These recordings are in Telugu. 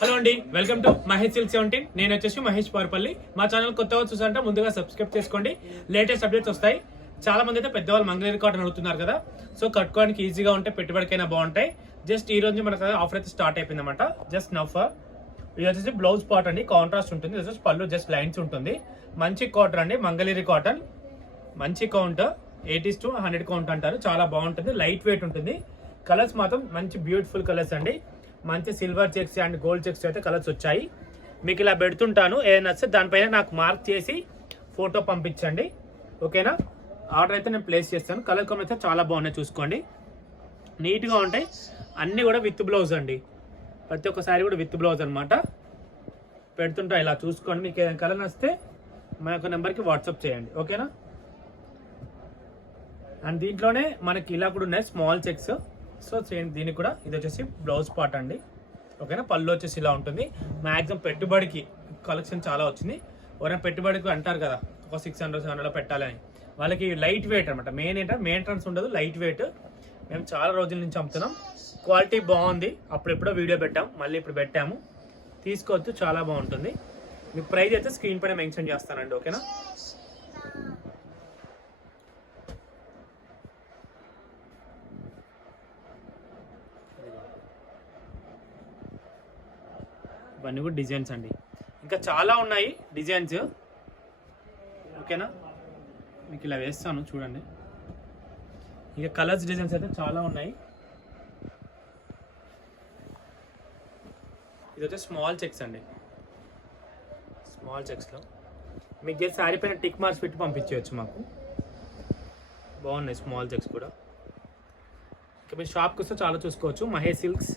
హలో అండి, వెల్కమ్ టు మహేష్ సిల్క్ 17. నేను వచ్చేసి మహేష్ పార్పల్లి. మా ఛానల్ కొత్తగా చూసారంటే ముందుగా సబ్స్క్రైబ్ చేసుకోండి, లేటెస్ట్ అప్డేట్స్ వస్తాయి. చాలా మంది అయితే పెద్దవాళ్ళు మంగళగిరి కాటన్ అడుగుతున్నారు కదా, సో కట్టుకోవడానికి ఈజీగా ఉంటే పెట్టుబడికైనా బాగుంటాయి. జస్ట్ ఈ రోజు మనకు ఆఫర్ అయితే స్టార్ట్ అయిపోయింది అనమాట. జస్ట్ నఫర్ ఇది వచ్చేసి బ్లౌజ్ పార్ట్ అండి, కాంట్రాస్ట్ ఉంటుంది. వచ్చేసి పళ్ళు జస్ట్ లైన్స్ ఉంటుంది. మంచి కాటన్ అండి, మంగళగిరి కాటన్. మంచి కౌంట్ 80 to 100 కౌంట్ అంటారు. చాలా బాగుంటుంది, లైట్ వెయిట్ ఉంటుంది. కలర్స్ మాత్రం మంచి బ్యూటిఫుల్ కలర్స్ అండి. మంచి silver checks and gold checks అయితే కలర్స్ వచ్చాయి. మీకు ఇలా పెడుతుంటాను, ఏదైనా వస్తే దానిపైన నాకు మార్క్ చేసి ఫోటో పంపించండి, ఓకేనా? ఆర్డర్ అయితే నేను ప్లేస్ చేస్తాను. కలర్ కాంబినేషన్ అయితే చాలా బాగున్నాయి, చూసుకోండి. నీట్గా ఉంటాయి అన్నీ కూడా. విత్ బ్లౌజ్ అండి, ప్రతి ఒక్కసారి కూడా విత్ బ్లౌజ్ అనమాట. పెడుతుంటా ఇలా చూసుకోండి. మీకు ఏదైనా కలర్ వస్తే మా యొక్క నెంబర్కి వాట్సాప్ చేయండి, ఓకేనా? అండ్ దీంట్లోనే మనకి ఇలా కూడా ఉన్నాయి స్మాల్ చెక్స్. సో సేమ్ దీనికి కూడా ఇది వచ్చేసి బ్లౌజ్ పార్ట్ అండి, ఓకేనా? పళ్ళు వచ్చేసి ఇలా ఉంటుంది. మ్యాక్సిమం పెట్టుబడికి కలెక్షన్ చాలా వచ్చింది. ఎవరైనా పెట్టుబడికి అంటారు కదా, ఒక 600-700 పెట్టాలని, వాళ్ళకి లైట్ వెయిట్ అనమాట. మెయిన్ ఏంటంటే మెయింటెనెన్స్ ఉండదు, లైట్ వెయిట్. మేము చాలా రోజుల నుంచి అమ్ముతున్నాం, క్వాలిటీ బాగుంది. అప్పుడెప్పుడో వీడియో పెట్టాం, మళ్ళీ ఇప్పుడు పెట్టాము, తీసుకోవచ్చు. చాలా బాగుంటుంది. మీకు ప్రైస్ అయితే స్క్రీన్ పైన మెన్షన్ చేస్తానండి, ఓకేనా? ఇవన్నీ కూడా డిజైన్స్ అండి, ఇంకా చాలా ఉన్నాయి డిజైన్స్, ఓకేనా? మీకు ఇలా వేస్తాను చూడండి. ఇంకా కలర్స్ డిజైన్స్ అయితే చాలా ఉన్నాయి. ఇది వచ్చి స్మాల్ చెక్స్ అండి, స్మాల్ చెక్స్లో మీకు చేసి శారీ పైన టిక్ మార్క్స్ పెట్టి పంపించవచ్చు మాకు. బాగున్నాయి స్మాల్ చెక్స్ కూడా. ఇంకా మీరు షాప్కి వస్తే చాలా చూసుకోవచ్చు. Mahesh silks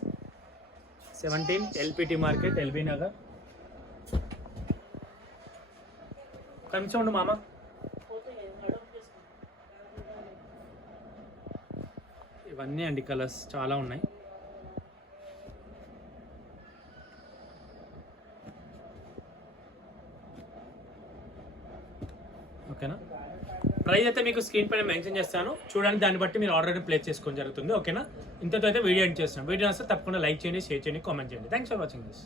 17 LPT market, LB Nagar. కొంచెం ఉండు మామ. ఇవన్నీ అండి కలర్స్ చాలా ఉన్నాయి. ఓకేనా? ప్రైస్ అయితే మీకు స్క్రీన్ పైన మెన్షన్ చేస్తాను, చూడండి. దాన్ని బట్టి మీరు ఆర్డర్ ప్లేస్ చేసుకోవడం జరుగుతుంది, ఓకేనా? ఇంతతో అయితే వీడియో ఎండ్ చేస్తాను. వీడియో వస్తే తప్పకుండా లైక్ చేయండి, షేర్ చేయండి, కామెంట్ చేయండి. Thanks for watching this.